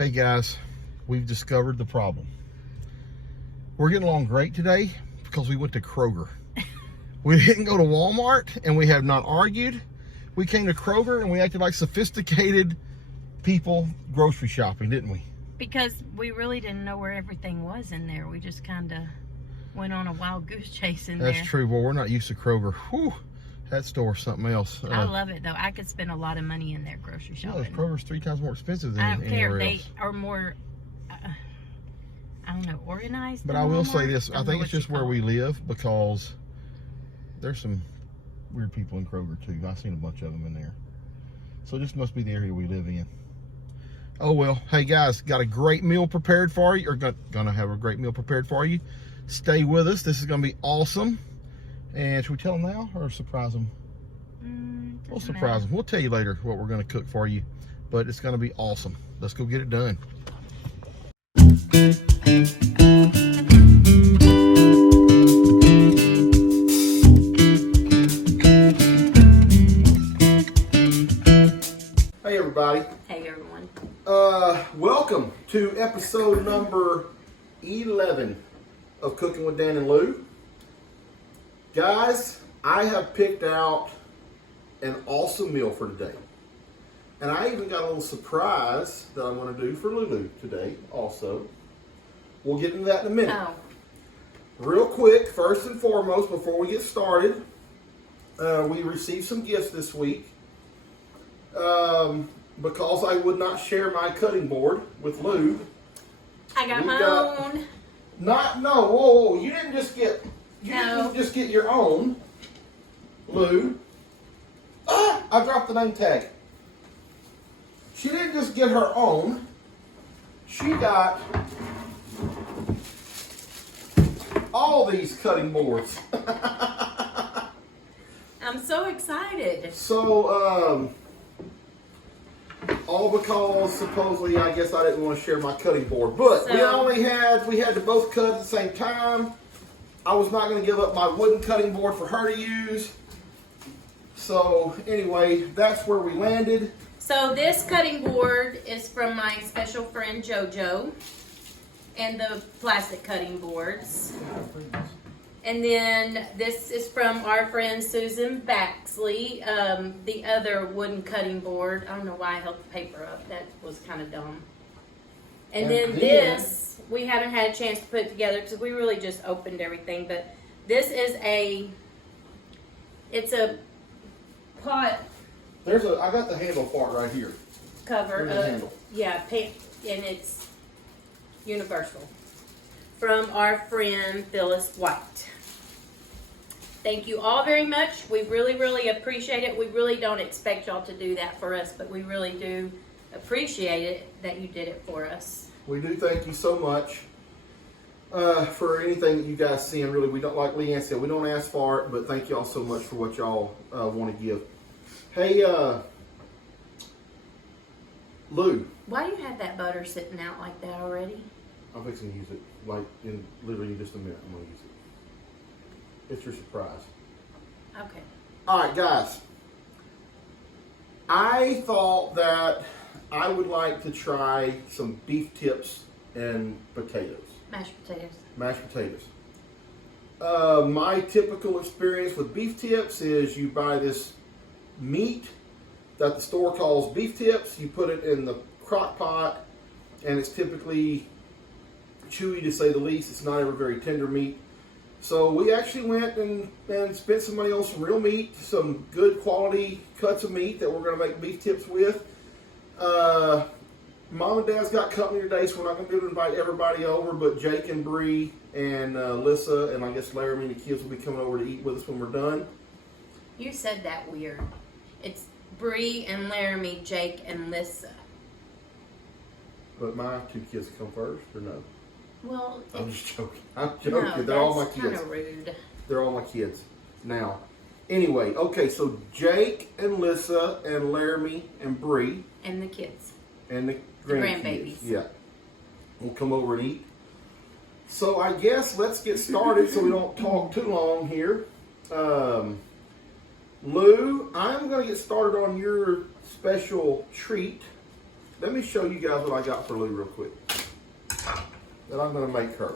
Hey guys, we've discovered the problem. We're getting along great today because we went to Kroger. We didn't go to Walmart and we have not argued. We came to Kroger and we acted like sophisticated people grocery shopping, didn't we? Because we really didn't know where everything was in there. We just kind of went on a wild goose chase in there. That's true. Well, we're not used to Kroger. Whew, that store's something else. I love it though. I could spend a lot of money in there grocery shopping. Yeah, Kroger's 3 times more expensive than I don't care. anywhere They else. are more, I don't know, organized. But than I will Walmart. say this. I Don't know think what it's just you where call we it. live because there's some weird people in Kroger too. I've seen a bunch of them in there. So this must be the area we live in. Oh well. Hey guys, got a great meal prepared for you. Or gonna have a great meal prepared for you. Stay with us. This is gonna be awesome. And should we tell them now or surprise them? We'll surprise them. We'll tell you later what we're gonna cook for you. But it's gonna be awesome. Let's go get it done. Hey everybody. Hey everyone. Welcome to episode number 11 of Cooking with Dan and Lou. Guys, I have picked out an awesome meal for today. And I even got a little surprise that I'm going to do for Lulu today also. We'll get into that in a minute. Oh, Real quick, first and foremost, before we get started, we received some gifts this week. Because I would not share my cutting board with Lou. I got my own. Whoa, you didn't just get your own, Lou. Ah, I dropped the name tag. She didn't just get her own. She got all these cutting boards. I'm so excited. So, all because supposedly I guess I didn't want to share my cutting board. But we had to both cut at the same time. I was not going to give up my wooden cutting board for her to use. So anyway, that's where we landed. So this cutting board is from my special friend JoJo, and the plastic cutting boards. And then this is from our friend Susan Baxley, the other wooden cutting board. I don't know why I held the paper up. That was kind of dumb. And then this, we haven't had a chance to put together because we really just opened everything. But this is it's a pot I got the handle part right here. cover. Here's the handle. Yeah, and it's universal. From our friend Phyllis White. Thank you all very much. We really, really appreciate it. We really don't expect y'all to do that for us, but we really do appreciate it that you did it for us. We do thank you so much for anything that you guys send. Really, we don't, like Leanne said, we don't ask for it, but thank y'all so much for what y'all want to give. Hey, Lou. Why do you have that butter sitting out like that already? I'm fixing to use it, like in literally just a minute. I'm going to use it. It's your surprise. Okay. All right, guys. I thought that I would like to try some beef tips and potatoes. Mashed potatoes. Mashed potatoes. My typical experience with beef tips is you buy this meat that the store calls beef tips. You put it in the crock pot, and it's typically chewy to say the least. It's not ever very tender meat. So we actually went and spent some money on some real meat, some good quality cuts of meat that we're going to make beef tips with. Mom and Dad's got company today, so we're not going to be able to invite everybody over, but Jake and Bree and Lissa and I guess Laramie and the kids will be coming over to eat with us when we're done. You said that weird. It's Bree and Laramie, Jake and Lissa. But my 2 kids come first, or no? Well, I'm just joking. I'm joking. No, They're all my that's kids. kind of rude. They're all my kids. Now, anyway, okay, so Jake and Lissa and Laramie and Bree. And the kids. And the grandbabies. Yeah. We'll come over and eat. So I guess let's get started so we don't talk too long here. Lou, I'm going to get started on your special treat. let me show you guys what I got for Lou real quick. That I'm gonna make her.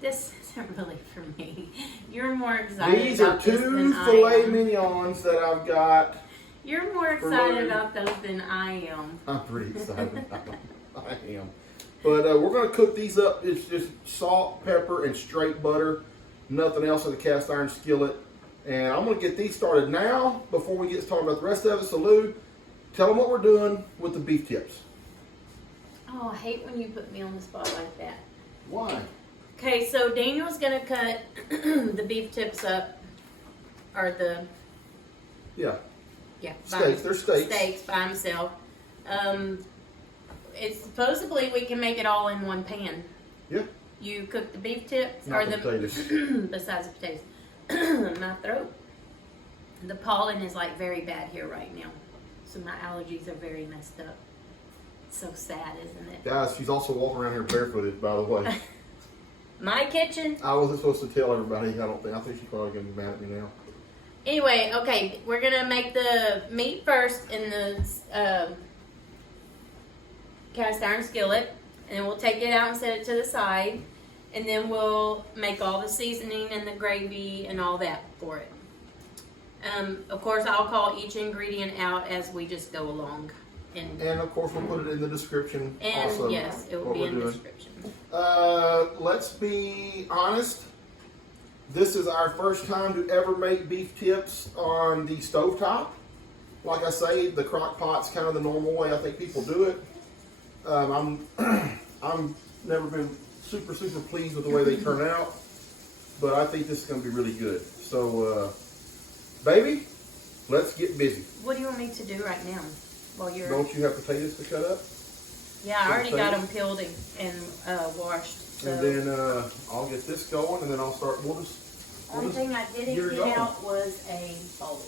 This isn't really for me. You're more excited These are about this two than I filet am. mignons that I've got. You're more excited about those than I am. I'm pretty excited about them. I am. But we're going to cook these up. It's just salt, pepper, and straight butter. Nothing else in the cast iron skillet. And I'm going to get these started now before we get started about the rest of it. So Lou, tell them what we're doing with the beef tips. Oh, I hate when you put me on the spot like that. Why? Okay, so Daniel's gonna cut the beef tips up, or Yeah. steaks. They're steaks. Steaks by himself. It's supposedly we can make it all in one pan. Yeah. You cook the beef tips Not or the potatoes. besides the potatoes. My throat. The pollen is like very bad here right now, so my allergies are very messed up. It's so sad, isn't it? Guys, she's also walking around here barefooted, by the way. My kitchen. I wasn't supposed to tell everybody. I think she's probably going to be mad at me now. Anyway, okay, we're gonna make the meat first in the cast iron skillet, and then we'll take it out and set it to the side, and then we'll make all the seasoning and the gravy and all that for it. Of course, I'll call each ingredient out as we just go along. And of course, we'll put it in the description. And also, yes, it will what be we're in the doing. description. Let's be honest. This is our first time to ever make beef tips on the stovetop. Like I say, the crock pot's kind of the normal way I think people do it. I'm never been super pleased with the way they turn out, but I think this is going to be really good. So, baby, let's get busy. What do you want me to do right now? While you're Don't you have potatoes to cut up? Yeah, I already got them peeled and washed. So. And then I'll get this going, and then I'll start. Only thing I didn't get out was a bowl.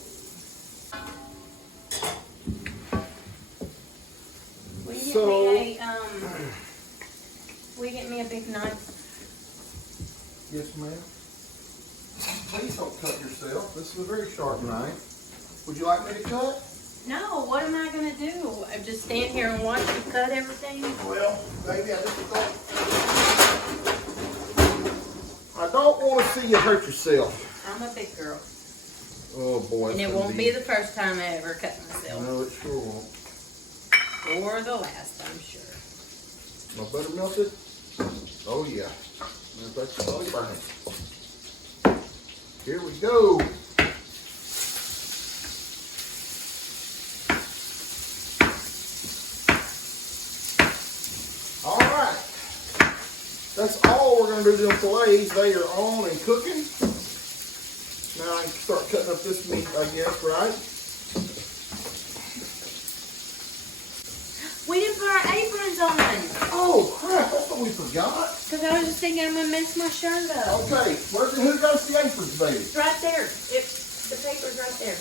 Will you get me a big knife? Yes, ma'am. Please don't cut yourself. This is a very sharp knife. Would you like me to cut? No, what am I going to do? Just stand here and watch you cut everything? Well, maybe I don't want to see you hurt yourself. I'm a big girl. Oh, boy. And it won't be the first time I ever cut myself. No, it sure won't. Or the last, I'm sure. My butter melted? Oh, yeah. That's probably burning. Here we go. All right. That's all we're going to do to them fillets. They are on and cooking. Now I can start cutting up this meat, I guess, right? We didn't put our aprons on. Oh, crap. That's what we forgot. Because I was just thinking I'm going to mince my shirt up. Okay. Who goes the aprons, baby? It's right there. The paper's right there.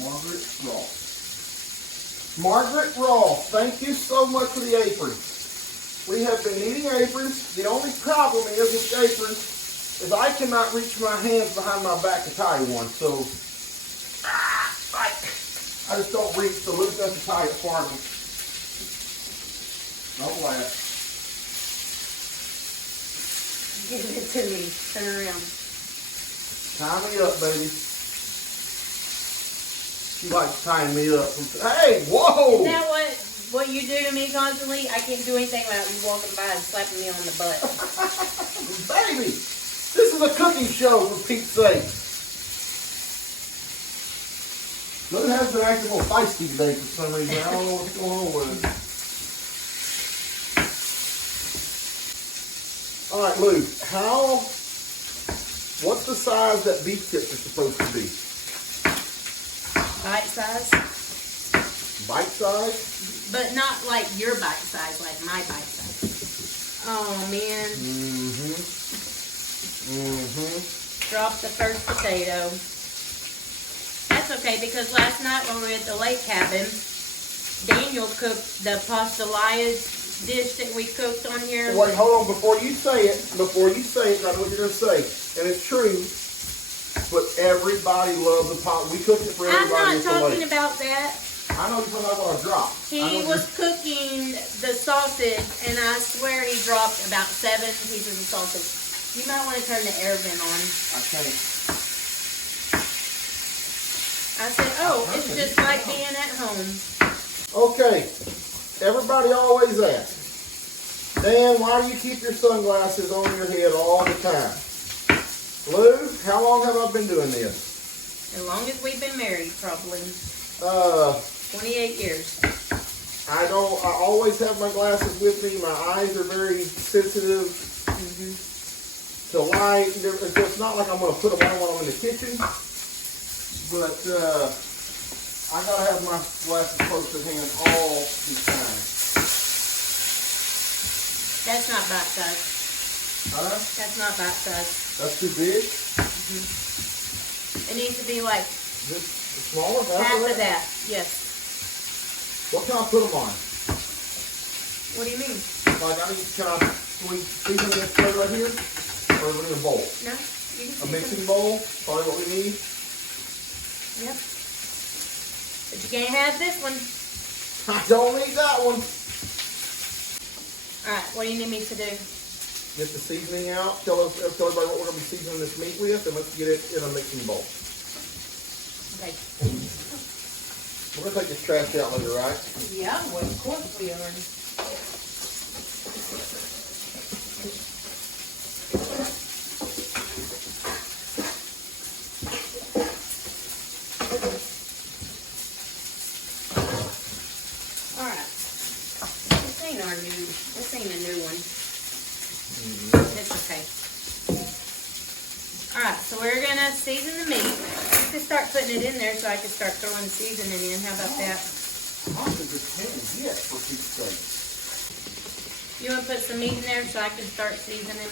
Margaret Ross. Margaret Ross, thank you so much for the aprons. We have been needing aprons. The only problem is with the aprons is I cannot reach my hands behind my back to tie one. So I just don't reach, so Luke has to tie it for me. No laugh. Give it to me. Turn around. Tie me up, baby. She likes tying me up. Hey, whoa! Is that what you do to me constantly? I can't do anything without you walking by and slapping me on the butt. Baby, this is a cooking show for Pete's sake. Lou has been acting a little feisty today for some reason. I don't know what's going on with it. All right, Lou, what's the size that beef tips are supposed to be? Bite size? Bite size? But not like your bite size, like my bite size. Oh, man. Drop the first potato. That's okay, because last night when we were at the lake cabin, Daniel cooked the pastelaia dish that we cooked on here. Wait, hold on. Before you say it, I know what you're going to say, and it's true. but everybody loves the pot. We cooked it for I'm everybody. not talking about that. I know you're talking about a drop. He was cooking the sausage, and I swear he dropped about 7 pieces of sausage. You might want to turn the air vent on. I can't. I said, oh, it's just like being at home. Okay, everybody always asks, Dan, why do you keep your sunglasses on your head all the time? Lou, how long have I been doing this? As long as we've been married, probably. 28 years. I always have my glasses with me. My eyes are very sensitive to light. It's not like I'm going to put them on while I'm in the kitchen. But I got to have my glasses close to hand all the time. That's not bite size. Huh? That's not bite size. That's too big? It needs to be like This smaller? half of that. Yes. What can I put them on? What do you mean? Like, can we season this plate right here? Or in a bowl? No, you can A mixing bowl? Probably what we need. Yep. But you can't have this one. I don't need that one. Alright, what do you need me to do? Get the seasoning out. Tell everybody what we're going to be seasoning this meat with, and let's get it in a mixing bowl. Okay. We're going to take this trash out later, right? Yeah, well, of course we are. Alright. This ain't a new one. It's okay. Alright, so we're going to season the meat. You can start putting it in there so I can start throwing the seasoning in. How about that? How much is this can get for Pete's sake? You want to put some meat in there so I can start seasoning?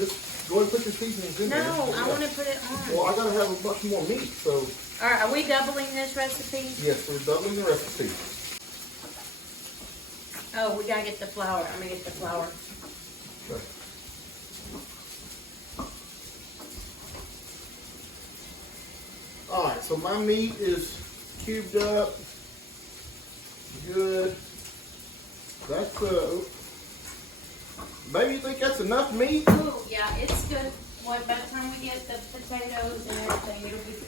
Just go ahead and put your seasonings in there. No, I want to put it on. Well, I got to have a bunch more meat, so. Alright, are we doubling this recipe? Yes, we're doubling the recipe. Oh, we gotta get the flour. I'm gonna get the flour. Okay. Alright, so my meat is cubed up. Good. That's, baby, you think that's enough meat? Ooh, yeah, it's good. What, by the time we get the potatoes and everything, it'll be good.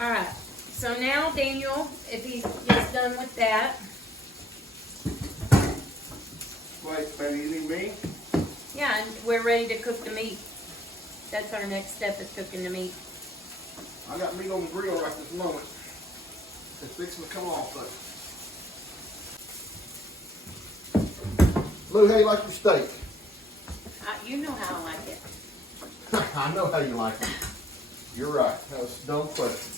Alright, so now Daniel, if he gets done with that. Wait, baby, you need me? Yeah, and we're ready to cook the meat. That's our next step, is cooking the meat. I got meat on the grill right this moment. It's fixing to come off, but. Lou, how you like your steak? You know how I like it. I know how you like it. You're right. That was a dumb question.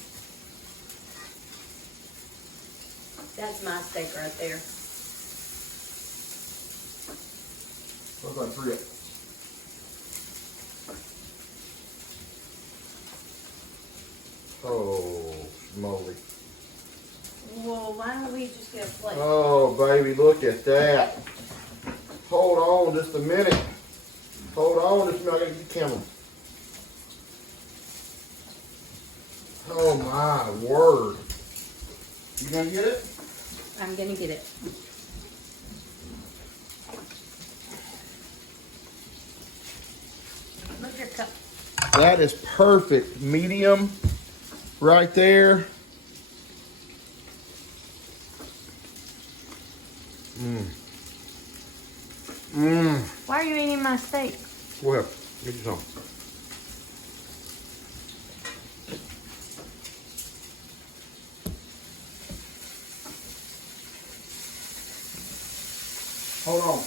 That's my steak right there. Looks like grit. Oh, moly. Well, why don't we just get a plate? Oh, baby, look at that. Hold on just a minute. Hold on just a minute. I gotta get the camera. Oh, my word. You gonna get it? I'm gonna get it. Move your cup. That is perfect. Medium right there. Why are you eating my steak? Go ahead. Get you some. Hold on.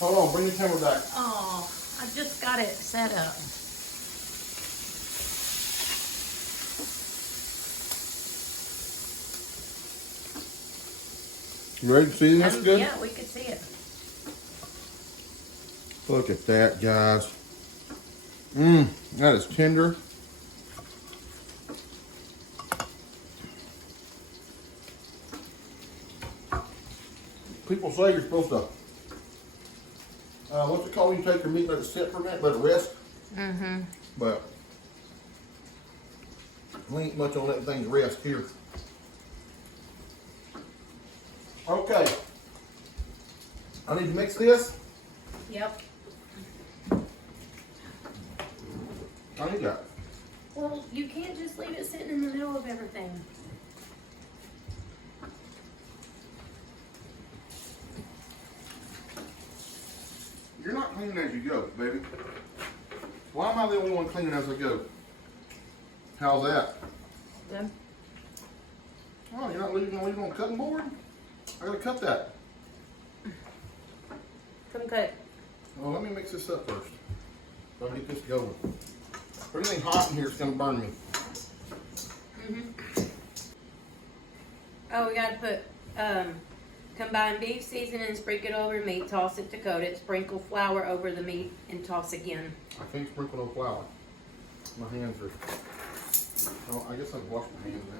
Hold on. Bring the camera back. Oh, I just got it set up. You ready to see this good? Yeah, we could see it. Look at that, guys. That is tender. People say you're supposed to What's it called when you take your meat, let it sit for a minute, let it rest? Mm-hmm. But we ain't much on letting things rest here. Okay. I need to mix this. Yep. I need that. Well, you can't just leave it sitting in the middle of everything. You're not cleaning as you go, baby. Why am I the only one cleaning as I go? How's that? Good. Oh, you're not leaving on the cutting board? I gotta cut that. Come cut. Well, let me mix this up first. Let me get this going. If anything hot in here, it's gonna burn me. Mm-hmm. Oh, we gotta put, combine beef seasoning and sprinkle it over meat, toss it to coat it, sprinkle flour over the meat, and toss again. I think sprinkle no flour. My hands are. Oh, I guess I've washed my hands now.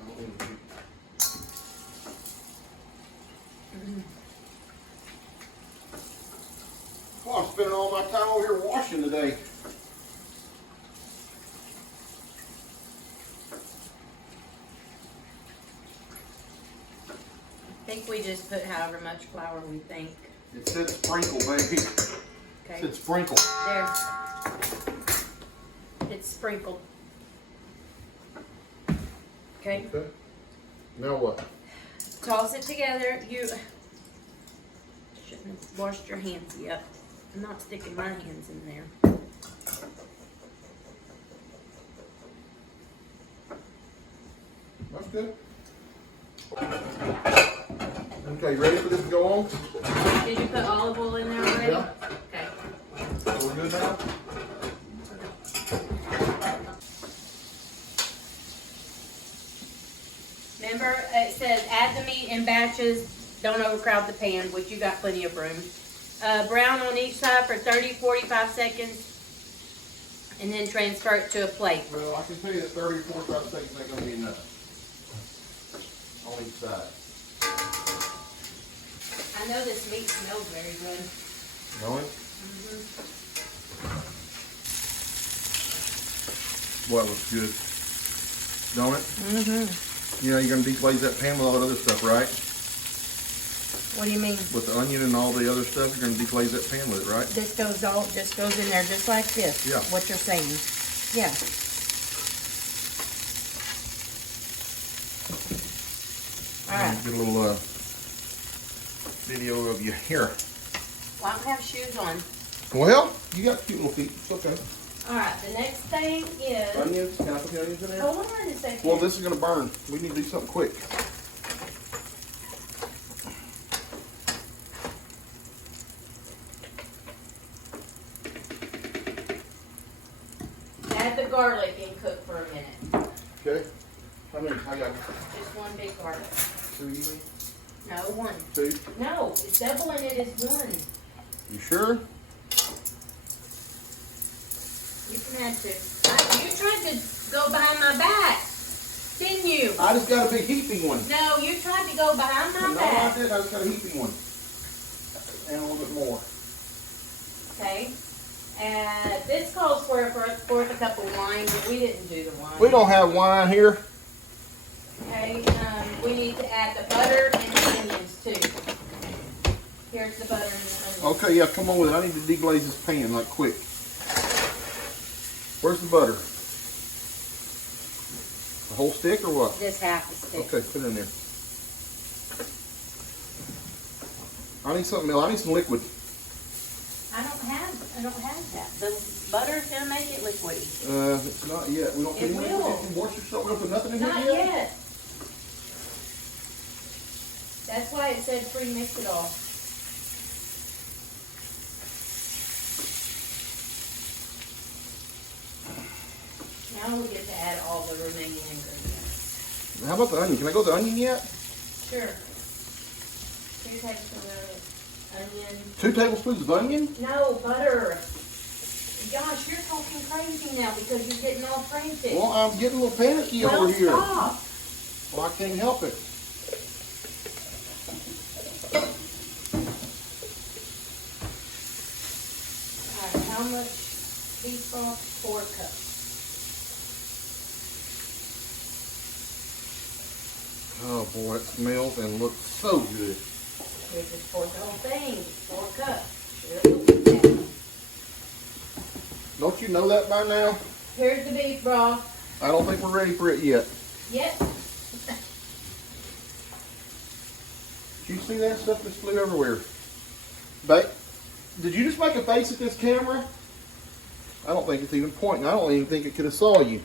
Well, I'm spending all my time over here washing today. I think we just put however much flour we think. It said sprinkle, baby. It Okay. said sprinkle. There. It's sprinkled. Okay. Okay. Now what? Toss it together. You shouldn't have washed your hands yet. I'm not sticking my hands in there. That's good. Okay, you ready for this to go on? Did you put olive oil in there already? Yeah. Okay. So we're good now? Remember, it says add the meat in batches. Don't overcrowd the pan, which you got plenty of room. Brown on each side for 30-45 seconds. And then transfer it to a plate. Well, I can tell you that 30 or 45 seconds ain't gonna be enough. On each side. I know this meat smells very good. Know it? Mm-hmm. Boy, it looks good. Don't it? Mm-hmm. You know, you're gonna deglaze that pan with all that other stuff, right? What do you mean? With the onion and all the other stuff, you're gonna deglaze that pan with it, right? This goes in there just like this. Yeah. What you're saying. Yeah. All right. Get a little video of you here. Well, I don't have shoes on. Well, you got cute little feet. It's okay. All right. The next thing is. Onions. Can I put the onions in there? Hold on a second. Well, this is gonna burn. We need to do something quick. Add the garlic and cook for a minute. Okay. How many? I got Just one big garlic. 2 even? No, one. 2. No, it's doubling it as one. You sure? You can add 2. You tried to go behind my back, didn't you? I just got a big heaping one. No, you tried to go behind my No, back. I did. I just got a heaping one. And a little bit more. Okay. This calls for a fourth a cup of wine, but we didn't do the wine. We don't have wine here. Okay. We need to add the butter and the onions too. Here's the butter and the onions. Okay, yeah, come on with it. I need to deglaze this pan like quick. Where's the butter? The whole stick or what? Just half a stick. Okay, put it in there. I need something else. I need some liquid. I don't have that. The butter's gonna make it liquidy. It's not yet. We don't put It any will. liquid in Worcestershire. We don't put nothing in Not here yet? yet. That's why it said pre-mix it all. Now we get to add all the remaining ingredients. How about the onion? Can I go with the onion yet? Sure. 2 tablespoons of onion. 2 tablespoons of onion? No, butter. Gosh, you're talking crazy now because you're getting all frantic. Well, I'm getting a little panicky over here. Stop. Well, I can't help it. much beef broth? 4 cups. Oh boy, it smells and looks so good. Here's just pour the whole thing. 4 cups. Really look at that. Don't you know that by now? Here's the beef broth. I don't think we're ready for it yet. Yep. Did you see that stuff that flew everywhere? Did you just make a face at this camera? I don't think it's even pointing. I don't even think it could have saw you.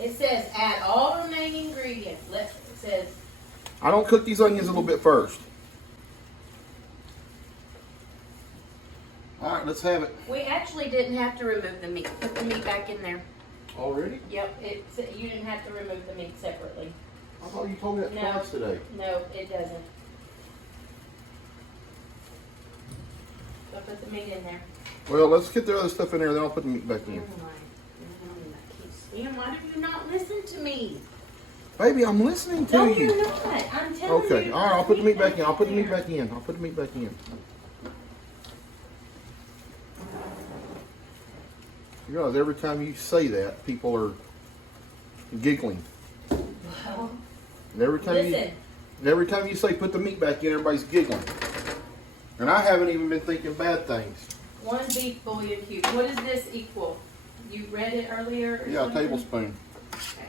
It says add all remaining ingredients. It says. I don't cook these onions a little bit first. All right, let's have it. We actually didn't have to remove the meat. Put the meat back in there. Already? Yep. You didn't have to remove the meat separately. I thought you told me that twice today. No, it doesn't. So put the meat in there. Well, let's get the other stuff in there, then I'll put the meat back in. Oh my. Stan, why do you not listen to me? Baby, I'm listening to No, you. you're not. I'm telling you. Okay, all right, I'll put the meat back in. I'll put the meat back in. I'll put the meat back in. You realize every time you say that, people are giggling. Well, And every time you say put the meat back in, everybody's giggling. And I haven't even been thinking bad things. 1 beef bouillon cube. What does this equal? You read it earlier? Or Yeah, a something? tablespoon. Okay.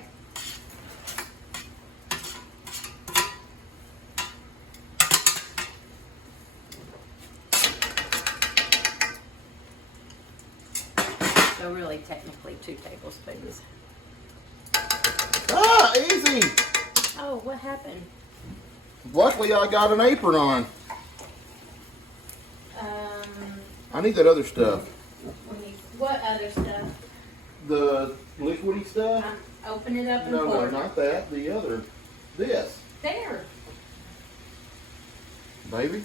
So really, technically, 2 tablespoons. Ah, easy. Oh, what happened? Luckily, I got an apron on. I need that other stuff. What other stuff? The liquidy stuff? Open it up and No, pour. not that. The other. This. There. Baby.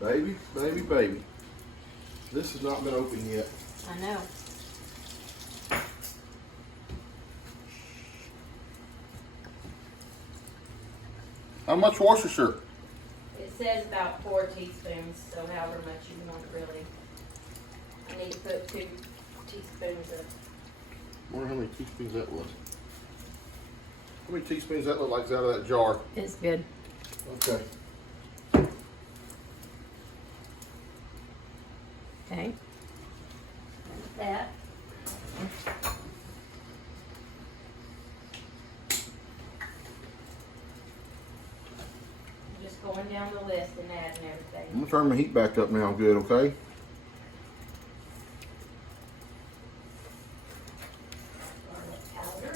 Baby, baby, baby. This has not been opened yet. I know. How much Worcestershire? It says about 4 teaspoons, so however much you want really. I need to put 2 teaspoons of. I wonder how many teaspoons that was. How many teaspoons that look like is out of that jar? It's good. Okay. Okay. That. Just going down the list and adding everything. I'm gonna turn my heat back up now, good, okay? Garlic powder.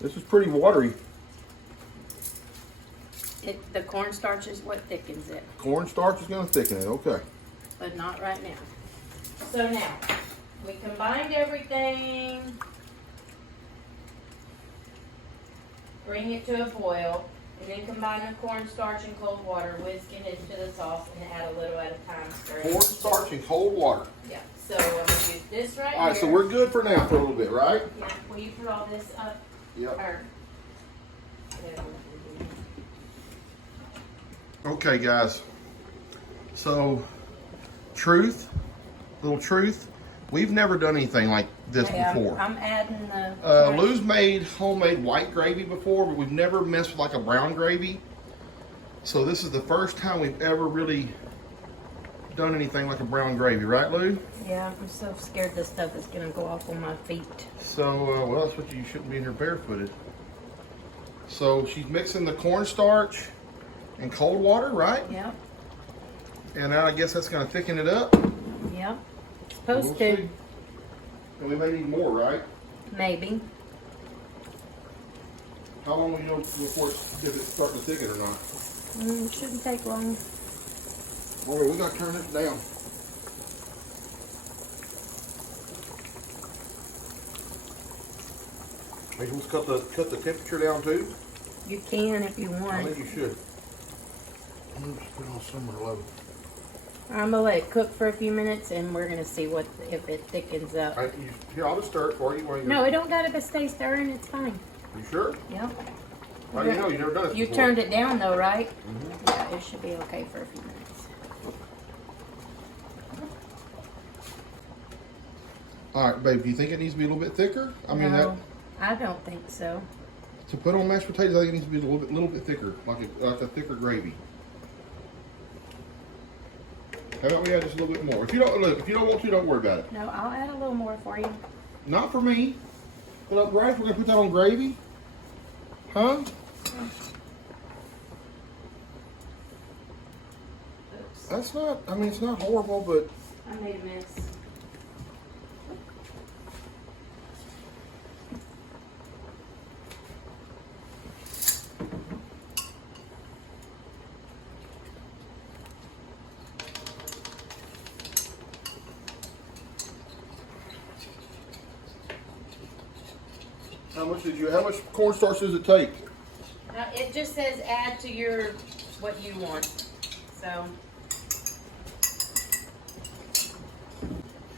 This is pretty watery. The cornstarch is what thickens it, Cornstarch is gonna thicken it, okay. but not right now. So now, we combined everything. Bring it to a boil, and then combine the cornstarch and cold water, whisk it into the sauce, and add a little at a time. Stir it. Cornstarch and cold water. Yeah, so I'm gonna use this right here. All right, so we're good for now for a little bit, right? Yeah, will you put all this up? Yep. Or, Okay, guys. So, little truth, we've never done anything like this before. I'm adding the. Lou's made homemade white gravy before, but we've never messed with like a brown gravy. So this is the first time we've ever really done anything like a brown gravy, right, Lou? Yeah, I'm so scared this stuff is gonna go off on my feet. So, well, that's what you shouldn't be in here barefooted. So she's mixing the cornstarch and cold water, right? Yep. And now I guess that's gonna thicken it up. Yep. It's supposed We'll to. see. And we may need more, right? Maybe. How long will you know before if it's starting to thicken or not? Shouldn't take long. Boy, we gotta turn it down. Maybe let's cut the temperature down too. You can if you I want. think you should. I'm just put it on somewhere low. I'm gonna let it cook for a few minutes, and we're gonna see what if it thickens up. Here, I'll just stir it for you. No, it don't gotta stay stirring. It's fine. You sure? Yep. Well, you know, you've never done it You before. turned it down though, right? Yeah, it should be okay for a few minutes. All right, babe. Do you think it needs to be a little bit thicker? I mean, No, I don't think so. to put on mashed potatoes, I think it needs to be a little bit thicker, like a thicker gravy. How about we add just a little bit more? If you don't want to, don't worry about it. No, I'll add a little more for you. Not for me. But up rice, we're gonna put that on gravy, huh? Oops. That's not. I mean, it's not horrible, but I made a mess. how much cornstarch does it take? Now, it just says add to your what you want. So,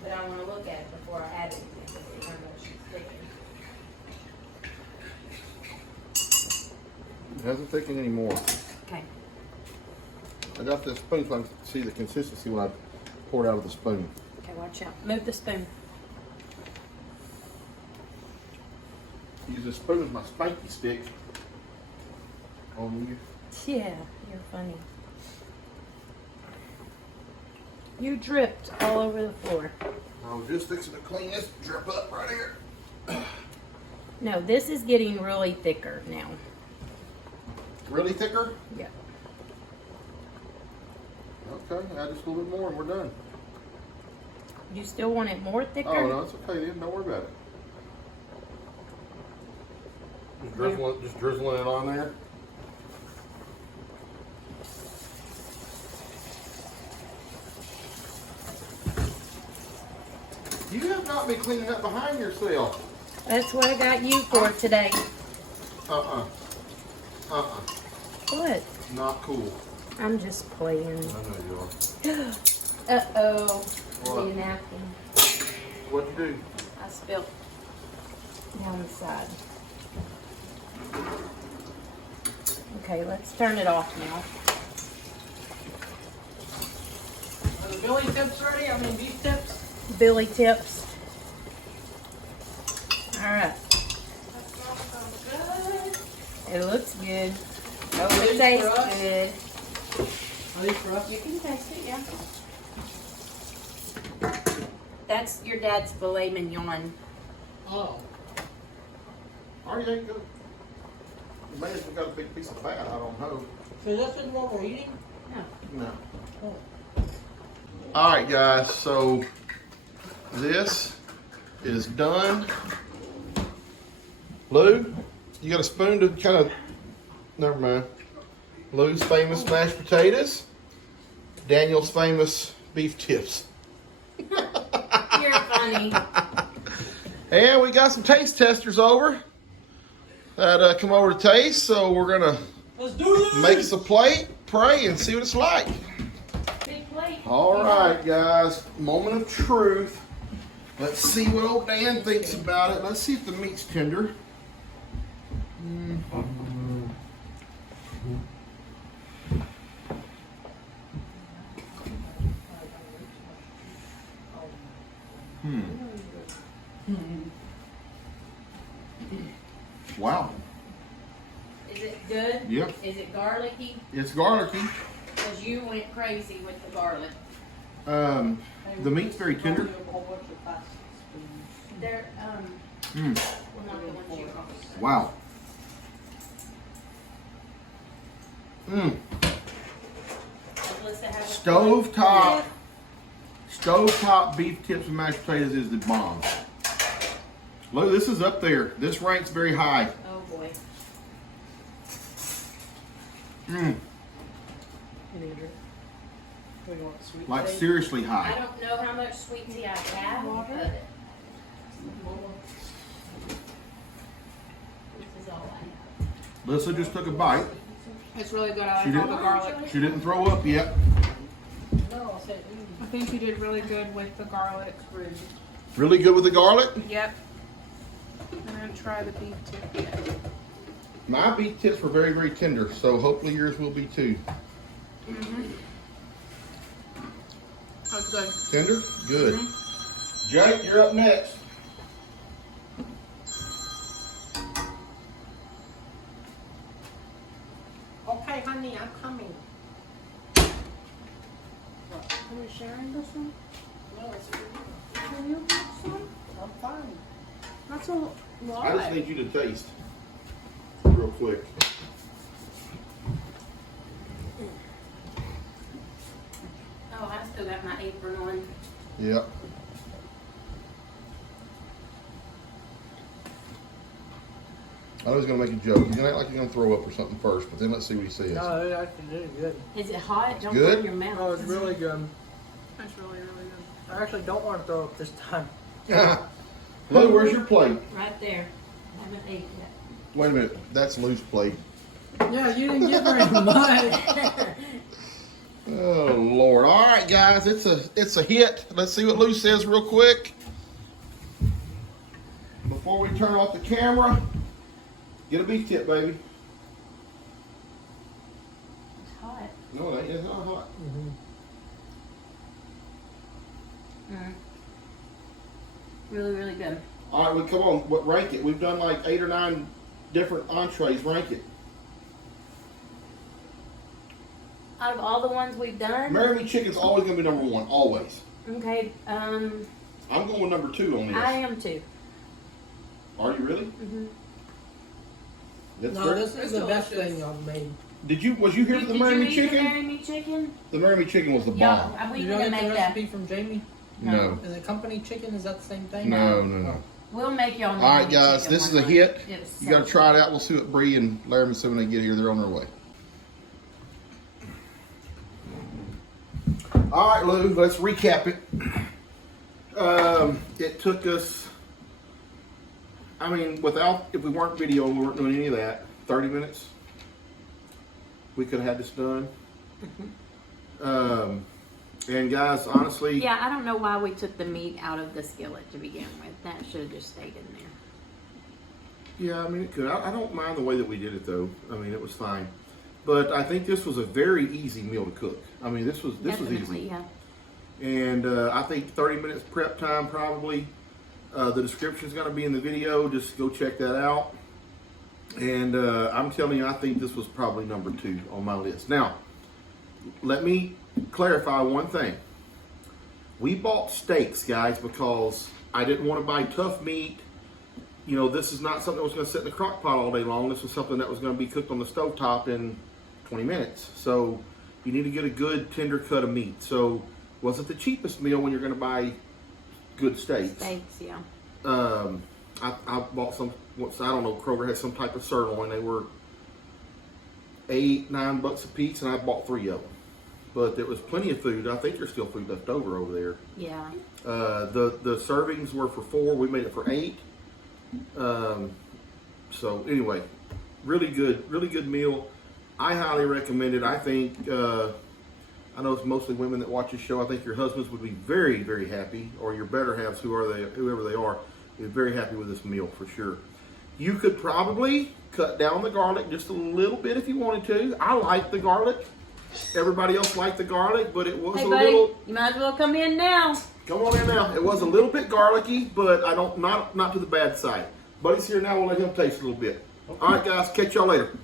but I want to look at it before I add anything. To see how much it's thick. It hasn't thickened anymore. Okay. I got this spoon so I can see the consistency when I pour it out of the spoon. Okay, watch out. Move the spoon. Use this spoon as my spanky stick on you. Yeah, you're funny. You dripped all over the floor. I was just fixing to clean this drip up right here. No, this is getting really thicker now. Really thicker? Yeah. Okay, add just a little bit more and we're done. You still want it more thicker? Oh no, it's okay then. Don't worry about it. Just drizzling it on there. You have not been cleaning up behind yourself. That's what I got you for today. What? Not cool. I'm just playing. I know you are. Uh-oh. What? Need a napkin. What'd you do? I spilled down the side. Okay, let's turn it off now. Are the Billy tips ready? I mean beef tips? Billy tips. Alright. That sounds good. It looks good. Oh, Ready it for tastes us? good. Are these for us? You can taste it, yeah. That's your dad's filet mignon. Oh. Already ain't good. You may have got a big piece of fat. I don't know. So this is what we're eating? No. Oh. All right, guys. So this is done. Lou, you got a spoon to kind of. Never mind. Lou's famous mashed potatoes. Daniel's famous beef tips. You're funny. And we got some taste testers over that come over to taste. So we're gonna Let's do this! make us a plate, pray, and see what it's like. Big plate. All right, guys. Moment of truth. Let's see what old Dan thinks about it. Let's see if the meat's tender. Wow. Is it good? Yep. Is it garlicky? It's garlicky. Because you went crazy with the garlic. The meat's very tender. They're, Mm. not the ones you bought. Wow. Mm. Melissa has a Stovetop beef tips and mashed potatoes is the bomb. Look, this is up there. This ranks very high. Oh boy. Mm. Like seriously I high. don't know how much sweet tea I have, but this is all I have. Melissa just took a bite. It's really good. I She like all didn't- the garlic. She didn't throw up yet. No, I think you did really good with the garlic. Really good with the garlic. Yep. I'm gonna try the beef tip. My beef tips were very, very tender, so hopefully yours will be too. That's good. Tender? Good. Jake, you're up next. Okay, honey, I'm coming. Are we sharing this one? No, it's for you. Can you have some? I'm fine. That's a lot. I just need you to taste real quick. Oh, I still got my apron on. Yep. I was gonna make a joke. He's gonna act like he's gonna throw up or something first, but then let's see what he says. No, it actually did good. Is it hot? Don't good? burn your mouth. Oh, it's really good. That's really, really good. I actually don't want to throw up this time. Lou, where's your plate? Right there. I haven't ate yet. Wait a minute, that's Lou's plate. Yeah, you didn't give her any much. Oh Lord! All right, guys, it's a hit. Let's see what Lou says real quick before we turn off the camera. Get a beef tip, baby. It's hot. No, it ain't. It's not hot. Really, really good. All right, well, come on. What, rank it? We've done like 8 or 9 different entrees. Rank it. Out of all the ones we've done, Marry Me Chicken's always gonna be number 1. Always. okay, I'm going with number 2 on this. I am too. Are you really? That's No, great. this is the best thing I've made. Was you here for the Marry Me Did you eat the Chicken? Marry Me Chicken? The Marry Me Chicken was the bomb. Yeah, we Did need you to get make the that. recipe from Jamie? No. Is it company chicken? Is that the same thing? No. We'll make y'all. All right, guys, this is a hit. You got to try it out. We'll see what Bree and Laramie say when they get here. They're on their way. All right, Lou, let's recap it. It took us, I mean, if we weren't videoing, we weren't doing any of that, 30 minutes. We could have had this done. And guys, honestly. Yeah, I don't know why we took the meat out of the skillet to begin with. That should have just stayed in there. Yeah, I mean, it could. I don't mind the way that we did it, though. I mean, it was fine. But I think this was a very easy meal to cook. I mean, this was easy. Yeah. And I think 30 minutes prep time probably. The description is going to be in the video. Just go check that out. And I'm telling you, I think this was probably number 2 on my list. Now, let me clarify one thing. We bought steaks, guys, because I didn't want to buy tough meat. You know, this is not something that was going to sit in the crock pot all day long. This was something that was going to be cooked on the stovetop in 20 minutes. So you need to get a good tender cut of meat. So wasn't the cheapest meal when you're going to buy good steaks. Steaks, yeah. I bought some, I don't know, Kroger had some type of sirloin. They were $8-9 a piece, and I bought 3 of them. But there was plenty of food. I think there's still food left over there. Yeah. The servings were for 4. We made it for 8. So anyway, really good meal. I highly recommend it. I think I know it's mostly women that watch this show. I think your husbands would be very, very happy, or your better halves, whoever they are, be very happy with this meal for sure. You could probably cut down the garlic just a little bit if you wanted to. I like the garlic. Everybody else liked the garlic, but it was Hey, a buddy, little. you might as well come in now. Come on in now. It was a little bit garlicky, but not to the bad side. Buddy's here now. We'll let him taste a little bit. All right, guys. Catch y'all later.